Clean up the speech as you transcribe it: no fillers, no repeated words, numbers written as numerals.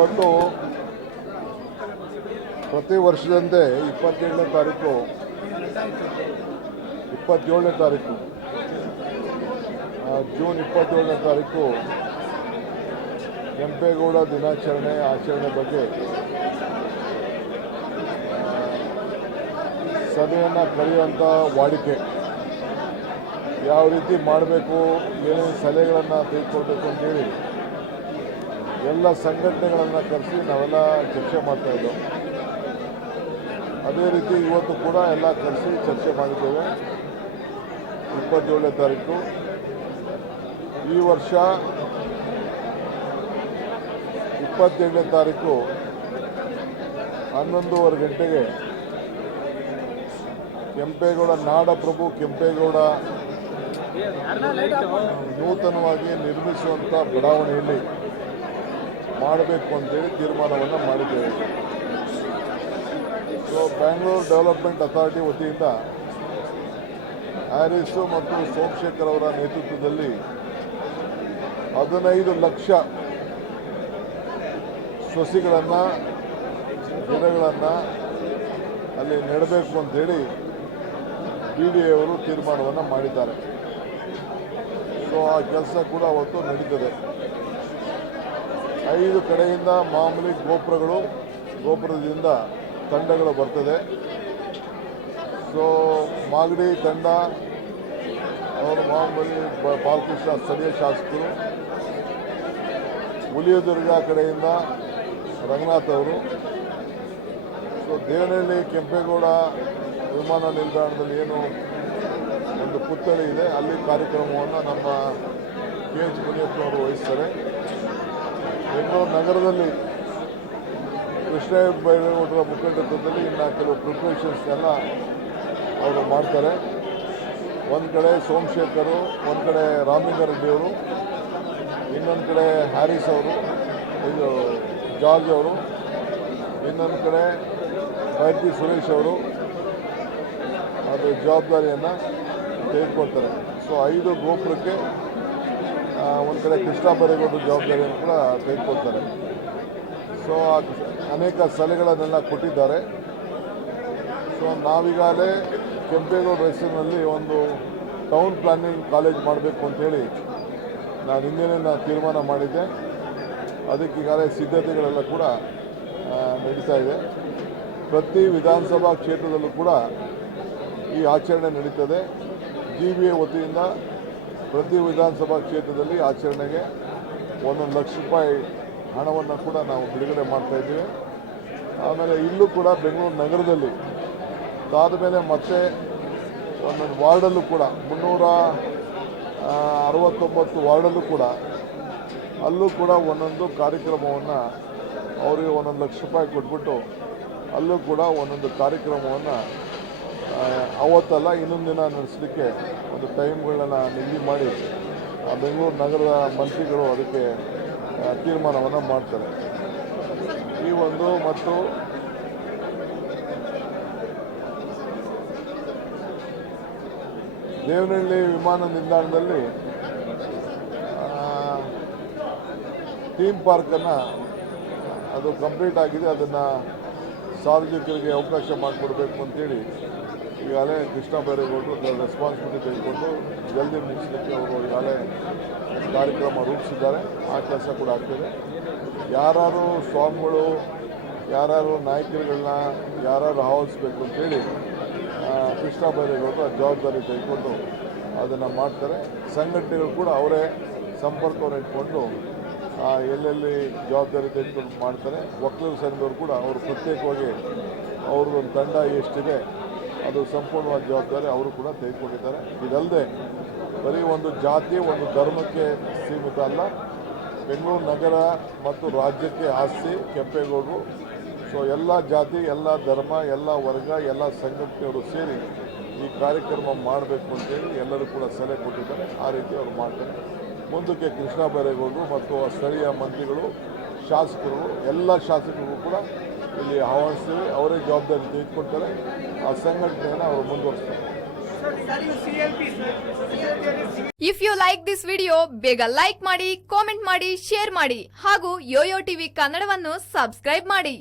ಇವತ್ತು ಪ್ರತಿ ವರ್ಷದಂತೆ 27ನೇ ತಾರೀಕು ಜೂನ್ 27ನೇ ತಾರೀಕು ಕೆಂಪೇಗೌಡ ದಿನಾಚರಣೆ ಆಚರಣೆ ಬಗ್ಗೆ ಸಭೆಯನ್ನು ಕರೆಯುವಂಥ ವಾಡಿಕೆ, ಯಾವ ರೀತಿ ಮಾಡಬೇಕು, ಏನೇನು ಸಲಹೆಗಳನ್ನು ತೆಗೆದುಕೊಳ್ಬೇಕು ಅಂತೇಳಿ ಎಲ್ಲ ಸಂಘಟನೆಗಳನ್ನು ಕರೆಸಿ ನಾವೆಲ್ಲ ಚರ್ಚೆ ಮಾಡ್ತಾಯಿದ್ದೆವು. ಅದೇ ರೀತಿ ಇವತ್ತು ಕೂಡ ಎಲ್ಲ ಕರೆಸಿ ಚರ್ಚೆ ಮಾಡಿದ್ದೇವೆ. 27ನೇ ತಾರೀಕು ಈ ವರ್ಷ 27ನೇ ತಾರೀಕು 11:30 ಗಂಟೆಗೆ ಕೆಂಪೇಗೌಡ ನಾಡಪ್ರಭು ಕೆಂಪೇಗೌಡ ನೂತನವಾಗಿ ನಿರ್ಮಿಸುವಂಥ ಬಡಾವಣೆಯಲ್ಲಿ ಮಾಡಬೇಕು ಅಂತೇಳಿ ತೀರ್ಮಾನವನ್ನು ಮಾಡಿದ್ದೇವೆ. ಸೊ ಬ್ಯಾಂಗ್ಳೂರು ಡೆವಲಪ್ಮೆಂಟ್ ಅಥಾರಿಟಿ ವತಿಯಿಂದ ಹ್ಯಾರಿಸು ಮತ್ತು ಸೋಮಶೇಖರ್ ಅವರ ನೇತೃತ್ವದಲ್ಲಿ 15 ಲಕ್ಷ ಸಸಿಗಳನ್ನು ಗಿಡಗಳನ್ನು ಅಲ್ಲಿ ನೆಡಬೇಕು ಅಂತೇಳಿ BDA ಅವರು ತೀರ್ಮಾನವನ್ನು ಮಾಡಿದ್ದಾರೆ. ಸೊ ಆ ಕೆಲಸ ಕೂಡ ಅವತ್ತು ನಡೀತದೆ. 5 ಕಡೆಯಿಂದ ಮಾಮೂಲಿ ಗೋಪುರದಿಂದ ತಂಡಗಳು ಬರ್ತದೆ. ಸೊ ಮಾಗಡಿ ತಂಡ ಅವರು ಮಾಮೂಲಿ ಬಾಲಕೃಷ್ಣ ಸ್ಥಳೀಯ ಶಾಸಕರು, ಹುಲಿಯದುರ್ಗ ಕಡೆಯಿಂದ ರಂಗನಾಥ್ ಅವರು, ಸೊ ದೇವನಹಳ್ಳಿ ಕೆಂಪೇಗೌಡ ವಿಮಾನ ನಿಲ್ದಾಣದಲ್ಲಿ ಏನು ಒಂದು ಪುತ್ಥಳಿ ಇದೆ, ಅಲ್ಲಿ ಕಾರ್ಯಕ್ರಮವನ್ನು ನಮ್ಮ KH ಮುನಿಯಪ್ಪನವರು ವಹಿಸ್ತಾರೆ. ಬೆಂಗಳೂರು ನಗರದಲ್ಲಿ ಕೃಷ್ಣ ಬೈರೇಗೌಡರ ಮುಖಂಡತ್ವದಲ್ಲಿ ಇನ್ನು ಕೆಲವು ಪ್ರಿಪ್ರೇಷನ್ಸ್ನೆಲ್ಲ ಅವರು ಮಾಡ್ತಾರೆ. ಒಂದು ಕಡೆ ಸೋಮಶೇಖರು, ಒಂದು ಕಡೆ ರಾಮಲಿಂಗಾರೆಡ್ಡಿಯವರು, ಇನ್ನೊಂದು ಕಡೆ ಹ್ಯಾರಿಸ್ ಅವರು, ಇದು ಜಾರ್ಜ್ ಅವರು, ಇನ್ನೊಂದು ಕಡೆ ಬೈರ್ತಿ ಸುರೇಶ್ ಅವರು ಅದು ಜವಾಬ್ದಾರಿಯನ್ನು ತೆಗೆದುಕೊಳ್ತಾರೆ. ಸೊ 5 ಗೋಪುರಕ್ಕೆ ಒಂದು ಕಡೆ ಕೃಷ್ಣ ಬೈರೇಗೌಡರ ಜವಾಬ್ದಾರಿಯನ್ನು ಕೂಡ ತೆಗೆದುಕೊಳ್ತಾರೆ. ಸೊ ಅನೇಕ ಸಲಹೆಗಳನ್ನೆಲ್ಲ ಕೊಟ್ಟಿದ್ದಾರೆ. ಸೊ ನಾವೀಗಾಗಲೇ ಕೆಂಪೇಗೌಡರ ಹೆಸರಿನಲ್ಲಿ ಒಂದು ಟೌನ್ ಪ್ಲಾನಿಂಗ್ ಕಾಲೇಜ್ ಮಾಡಬೇಕು ಅಂತೇಳಿ ನಾನು ಹಿಂದಿನ ತೀರ್ಮಾನ ಮಾಡಿದ್ದೆ. ಅದಕ್ಕೀಗಾಗಲೇ ಸಿದ್ಧತೆಗಳೆಲ್ಲ ಕೂಡ ನಡೀತಾ ಇದೆ. ಪ್ರತಿ ವಿಧಾನಸಭಾ ಕ್ಷೇತ್ರದಲ್ಲೂ ಕೂಡ ಈ ಆಚರಣೆ ನಡೀತದೆ. GBA ವತಿಯಿಂದ ಪ್ರತಿ ವಿಧಾನಸಭಾ ಕ್ಷೇತ್ರದಲ್ಲಿ ಆಚರಣೆಗೆ 1 ಲಕ್ಷ ರೂಪಾಯಿ ಹಣವನ್ನು ಕೂಡ ನಾವು ಬಿಡುಗಡೆ ಮಾಡ್ತಾಯಿದ್ದೀವಿ. ಆಮೇಲೆ ಇಲ್ಲೂ ಕೂಡ ಬೆಂಗಳೂರು ನಗರದಲ್ಲಿ ಅದಾದ ಮೇಲೆ ಮತ್ತೆ ಒಂದೊಂದು ವಾರ್ಡಲ್ಲೂ ಕೂಡ 369 ವಾರ್ಡಲ್ಲೂ ಕೂಡ ಅಲ್ಲೂ ಕೂಡ ಒಂದೊಂದು ಕಾರ್ಯಕ್ರಮವನ್ನು ಅವರಿಗೆ 1 ಲಕ್ಷ ರೂಪಾಯಿ ಕೊಟ್ಬಿಟ್ಟು ಅಲ್ಲೂ ಕೂಡ ಒಂದೊಂದು ಕಾರ್ಯಕ್ರಮವನ್ನು ಅವತ್ತಲ್ಲ ಇನ್ನೊಂದು ದಿನ ನಡೆಸಲಿಕ್ಕೆ ಒಂದು ಟೈಮ್ಗಳನ್ನ ನಿಗದಿ ಮಾಡಿ ಬೆಂಗಳೂರು ನಗರದ ಮಂತ್ರಿಗಳು ಅದಕ್ಕೆ ತೀರ್ಮಾನವನ್ನು ಮಾಡ್ತಾರೆ. ಈ ಒಂದು ಮತ್ತು ದೇವನಹಳ್ಳಿ ವಿಮಾನ ನಿಲ್ದಾಣದಲ್ಲಿ ಥೀಮ್ ಪಾರ್ಕನ್ನು ಅದು ಕಂಪ್ಲೀಟ್ ಆಗಿದೆ. ಅದನ್ನು ಸಾರ್ವಜನಿಕರಿಗೆ ಅವಕಾಶ ಮಾಡಿಕೊಡ್ಬೇಕು ಅಂತೇಳಿ ಈಗಾಗಲೇ ಕೃಷ್ಣ ಬೈರೇಗೌಡರು ರೆಸ್ಪಾನ್ಸಿಬಿಲಿಟಿ ತೆಗೆದುಕೊಂಡು ಜಲ್ದಿ ಮುಗಿಸಲಿಕ್ಕೆ ಅವರು ಈಗಾಗಲೇ ಕಾರ್ಯಕ್ರಮ ರೂಪಿಸಿದ್ದಾರೆ. ಆ ಕೆಲಸ ಕೂಡ ಆಗ್ತದೆ. ಯಾರು ಸ್ವಾಮಿಗಳು ಯಾರು ನಾಯಕರುಗಳನ್ನ ಯಾರು ಆಹ್ವಾನಿಸಬೇಕು ಅಂತೇಳಿ ಕೃಷ್ಣ ಬೈರೇಗೌಡರು ಜವಾಬ್ದಾರಿ ತೆಗೆದುಕೊಂಡು ಅದನ್ನು ಮಾಡ್ತಾರೆ. ಸಂಘಟನೆಗಳು ಕೂಡ ಅವರೇ ಸಂಪರ್ಕವನ್ನು ಇಟ್ಕೊಂಡು ಎಲ್ಲೆಲ್ಲಿ ಜವಾಬ್ದಾರಿ ತೆಗೆದುಕೊಂಡು ಮಾಡ್ತಾರೆ. ಒಕ್ಕಲಿಗರ ಸಂಘದವರು ಕೂಡ ಅವರು ಪ್ರತ್ಯೇಕವಾಗಿ ಅವ್ರದ್ದೊಂದು ತಂಡ ಎಷ್ಟಿದೆ ಅದು ಸಂಪೂರ್ಣವಾದ ಜವಾಬ್ದಾರಿ ಅವರು ಕೂಡ ತೆಗೆದುಕೊಂಡಿದ್ದಾರೆ. ಇದಲ್ಲದೆ ಬರೀ ಒಂದು ಜಾತಿ ಒಂದು ಧರ್ಮಕ್ಕೆ ಸೀಮಿತ ಅಲ್ಲ, ಬೆಂಗಳೂರು ನಗರ ಮತ್ತು ರಾಜ್ಯಕ್ಕೆ ಆಸ್ತಿ ಕೆಂಪೇಗೌಡರು. ಸೊ ಎಲ್ಲ ಜಾತಿ, ಎಲ್ಲ ಧರ್ಮ, ಎಲ್ಲ ವರ್ಗ, ಎಲ್ಲ ಸಂಘಟನೆಯವರು ಸೇರಿ ಈ ಕಾರ್ಯಕ್ರಮ ಮಾಡಬೇಕು ಅಂತೇಳಿ ಎಲ್ಲರೂ ಕೂಡ ಸಲಹೆ ಕೊಟ್ಟಿದ್ದಾರೆ. ಆ ರೀತಿ ಅವರು ಮಾಡ್ತಾರೆ. ಮುಂದಕ್ಕೆ ಕೃಷ್ಣ ಬೈರೇಗೌಡರು ಮತ್ತು ಸ್ಥಳೀಯ ಮಂತ್ರಿಗಳು, ಶಾಸಕರು, ಎಲ್ಲ ಶಾಸಕರಿಗೂ ಕೂಡ ಇಲ್ಲಿ ಆಹ್ವಾನಿಸ್ತೀವಿ. ಅವರೇ ಜವಾಬ್ದಾರಿ ತೆಗೆದುಕೊಳ್ತಾರೆ. ಆ ಸಂಘಟನೆಯನ್ನು ಅವರು ಮುಂದುವರಿಸ್ತಾರೆ. If you like this video ಬೇಗ ಲೈಕ್ ಮಾಡಿ, ಕಾಮೆಂಟ್ ಮಾಡಿ, ಶೇರ್ ಮಾಡಿ ಹಾಗೂ ಯೋಯೋ ಟಿವಿ ಕನ್ನಡವನ್ನು ಸಬ್ಸ್ಕ್ರೈಬ್ ಮಾಡಿ.